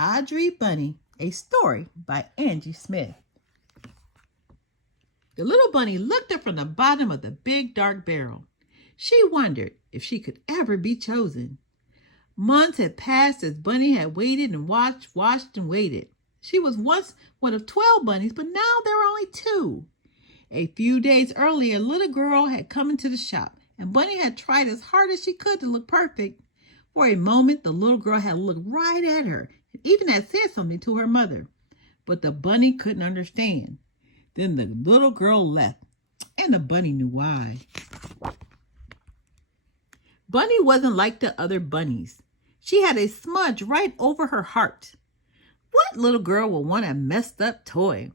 Audrey Bunny, a story by Angie Smith. The little bunny looked up from the bottom of the big dark barrel. She wondered if she could ever be chosen. Months had passed as Bunny had waited and watched and waited. She was once one of 12 bunnies, but now there were only 2. A few days earlier, a little girl had come into the shop, and Bunny had tried as hard as she could to look perfect. For a moment, the little girl had looked right at her and even had said something to her mother. But the bunny couldn't understand. Then the little girl left, and the bunny knew why. Bunny wasn't like the other bunnies. She had a smudge right over her heart. What little girl would want a messed up toy?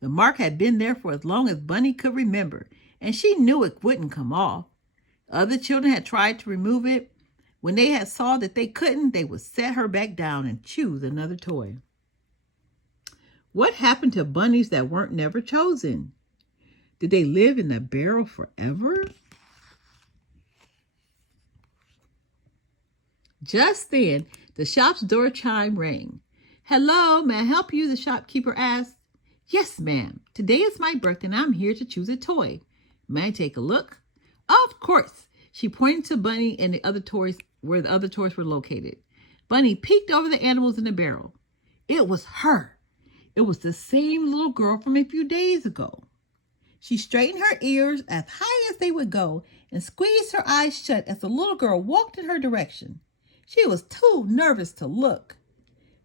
The mark had been there for as long as Bunny could remember, and she knew it wouldn't come off. Other children had tried to remove it. When they had saw that they couldn't, they would set her back down and choose another toy. What happened to bunnies that weren't never chosen? Did they live in the barrel forever? Just then, the shop's door chime rang. "Hello, may I help you?" the shopkeeper asked. "Yes, ma'am. Today is my birthday and I'm here to choose a toy. May I take a look?" "Of course." She pointed to Bunny and the other toys where the other toys were located. Bunny peeked over the animals in the barrel. It was her. It was the same little girl from a few days ago. She straightened her ears as high as they would go and squeezed her eyes shut as the little girl walked in her direction. She was too nervous to look.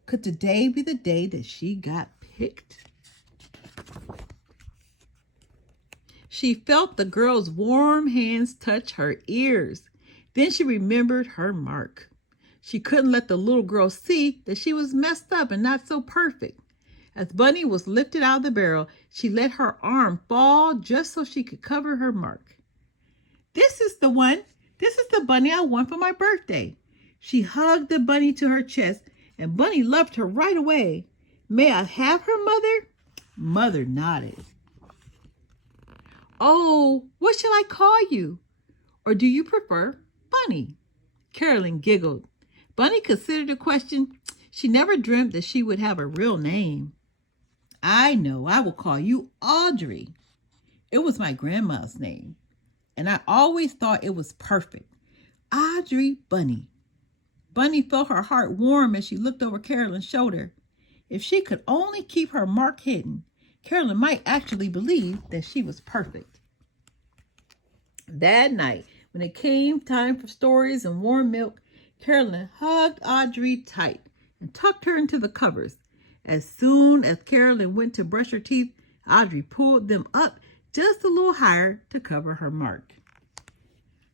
Could today be the day that she got picked? She felt the girl's warm hands touch her ears. Then she remembered her mark. She couldn't let the little girl see that she was messed up and not so perfect. As Bunny was lifted out of the barrel, she let her arm fall just so she could cover her mark. "This is the one. This is the bunny I want for my birthday." She hugged the bunny to her chest, and Bunny loved her right away. "May I have her, Mother?" Mother nodded. "Oh, what shall I call you? Or do you prefer Bunny?" Carolyn giggled. Bunny considered the question. She never dreamt that she would have a real name. "I know, I will call you Audrey. It was my grandma's name, and I always thought it was perfect. Audrey Bunny." Bunny felt her heart warm as she looked over Carolyn's shoulder. If she could only keep her mark hidden, Carolyn might actually believe that she was perfect. That night, when it came time for stories and warm milk, Carolyn hugged Audrey tight and tucked her into the covers. As soon as Carolyn went to brush her teeth, Audrey pulled them up just a little higher to cover her mark.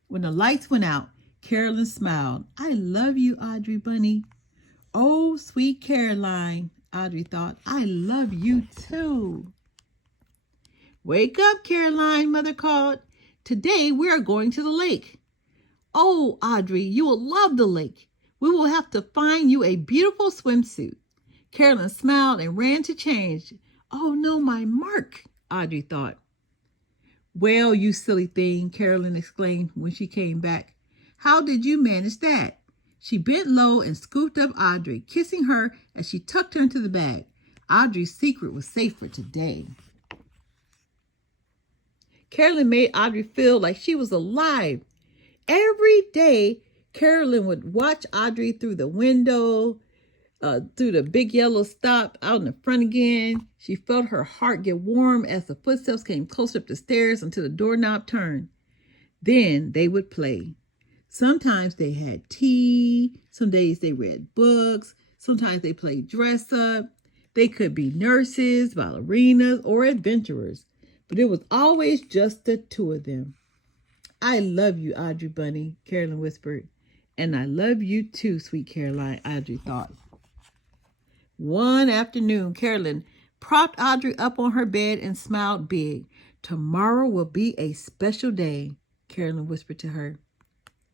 When the lights went out, Carolyn smiled. "I love you, Audrey Bunny." "Oh, sweet Caroline," Audrey thought, "I love you too." "Wake up, Caroline," Mother called. "Today we are going to the lake." "Oh, Audrey, you will love the lake. We will have to find you a beautiful swimsuit." Carolyn smiled and ran to change. "Oh no, my mark," Audrey thought. "Well, you silly thing," Carolyn exclaimed when she came back. "How did you manage that?" She bent low and scooped up Audrey, kissing her as she tucked her into the bag. Audrey's secret was safe for today. Carolyn made Audrey feel like she was alive. Every day, Carolyn would watch Audrey through the window, through the big yellow stop, out in the front again. She felt her heart get warm as the footsteps came closer up the stairs until the doorknob turned. Then they would play. Sometimes they had tea, some days they read books, sometimes they played dress up. They could be nurses, ballerinas, or adventurers, but it was always just the 2 of them. "I love you, Audrey Bunny," Carolyn whispered. "And I love you too, sweet Caroline," Audrey thought. One afternoon, Carolyn propped Audrey up on her bed and smiled big. "Tomorrow will be a special day," Carolyn whispered to her.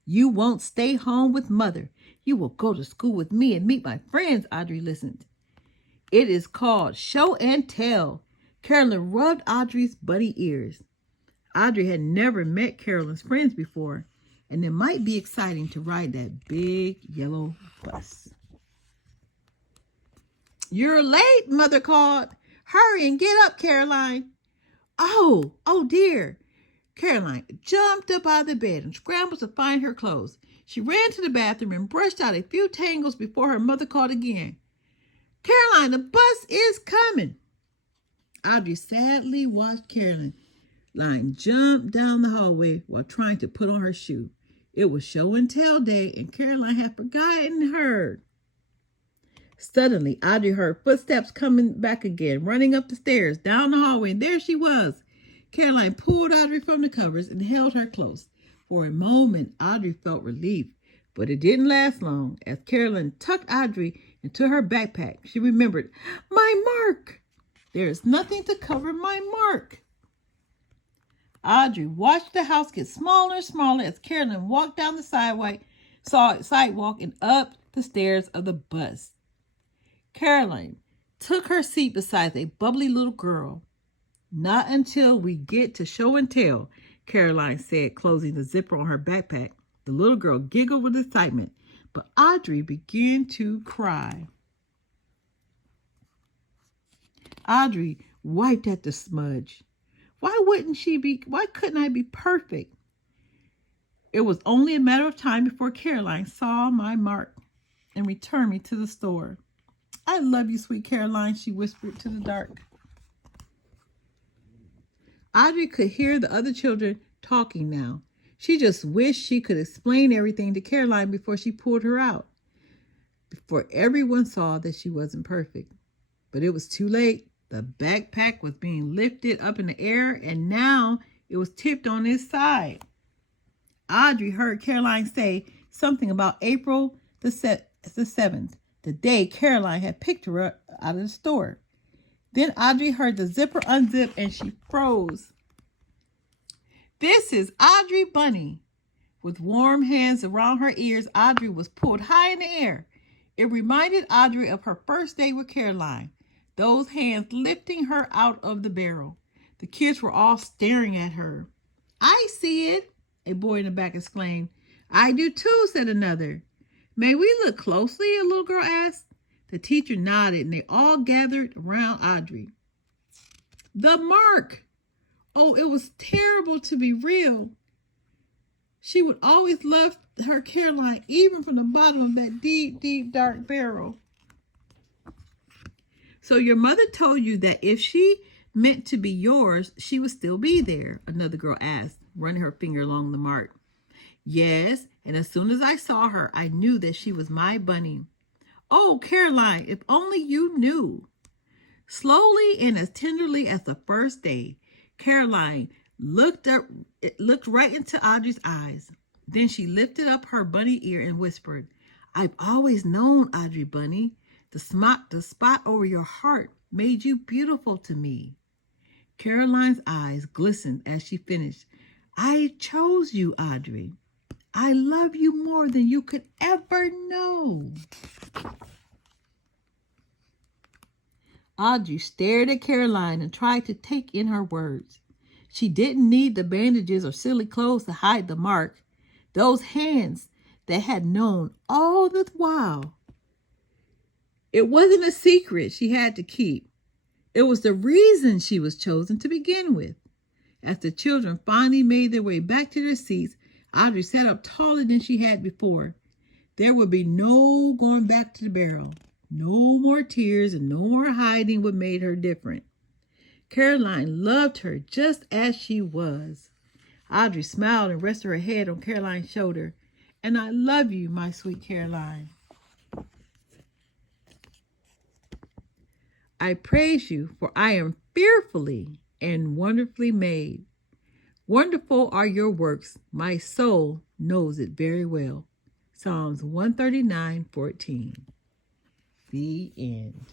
"You won't stay home with Mother. You will go to school with me and meet my friends," Audrey listened. "It is called Show and Tell." Carolyn rubbed Audrey's bunny ears. Audrey had never met Carolyn's friends before, and it might be exciting to ride that big yellow bus. You're late, Mother called. Hurry and get up, Caroline. Oh dear. Caroline jumped up out of the bed and scrambled to find her clothes. She ran to the bathroom and brushed out a few tangles before her mother called again. Caroline, the bus is coming. Audrey sadly watched Caroline jump down the hallway while trying to put on her shoe. It was show and tell day, and Caroline had forgotten her. Suddenly, Audrey heard footsteps coming back again, running up the stairs, down the hallway, and there she was. Caroline pulled Audrey from the covers and held her close. For a moment, Audrey felt relief, but it didn't last long. As Caroline tucked Audrey into her backpack, she remembered, my mark! There is nothing to cover my mark. Audrey watched the house get smaller and smaller as Caroline walked down the sidewalk and up the stairs of the bus. Caroline took her seat beside a bubbly little girl. Not until we get to show and tell, Caroline said, closing the zipper on her backpack. The little girl giggled with excitement, but Audrey began to cry. Audrey wiped at the smudge. Why couldn't I be perfect? It was only a matter of time before Caroline saw my mark and returned me to the store. I love you, sweet Caroline, she whispered to the dark. Audrey could hear the other children talking now. She just wished she could explain everything to Caroline before she pulled her out, before everyone saw that she wasn't perfect. But it was too late. The backpack was being lifted up in the air, and now it was tipped on its side. Audrey heard Caroline say something about April the 7th, the day Caroline had picked her up out of the store. Then Audrey heard the zipper unzip, and she froze. This is Audrey Bunny. With warm hands around her ears, Audrey was pulled high in the air. It reminded Audrey of her first day with Caroline, those hands lifting her out of the barrel. The kids were all staring at her. I see it, a boy in the back exclaimed. I do too, said another. May we look closely, a little girl asked. The teacher nodded, and they all gathered around Audrey. The mark! Oh, it was terrible to be real. She would always love her Caroline, even from the bottom of that deep, deep, dark barrel. So your mother told you that if she meant to be yours, she would still be there, another girl asked, running her finger along the mark. Yes, and as soon as I saw her, I knew that she was my bunny. Oh, Caroline, if only you knew. Slowly and as tenderly as the first day, Caroline looked right into Audrey's eyes. Then she lifted up her bunny ear and whispered, I've always known, Audrey Bunny. The spot over your heart made you beautiful to me. Caroline's eyes glistened as she finished. I chose you, Audrey. I love you more than you could ever know. Audrey stared at Caroline and tried to take in her words. She didn't need the bandages or silly clothes to hide the mark. Those hands that had known all the while. It wasn't a secret she had to keep. It was the reason she was chosen to begin with. As the children finally made their way back to their seats, Audrey sat up taller than she had before. There would be no going back to the barrel. No more tears and no more hiding what made her different. Caroline loved her just as she was. Audrey smiled and rested her head on Caroline's shoulder. And I love you, my sweet Caroline. I praise you, for I am fearfully and wonderfully made. Wonderful are your works. My soul knows it very well. Psalms 139:14. The end.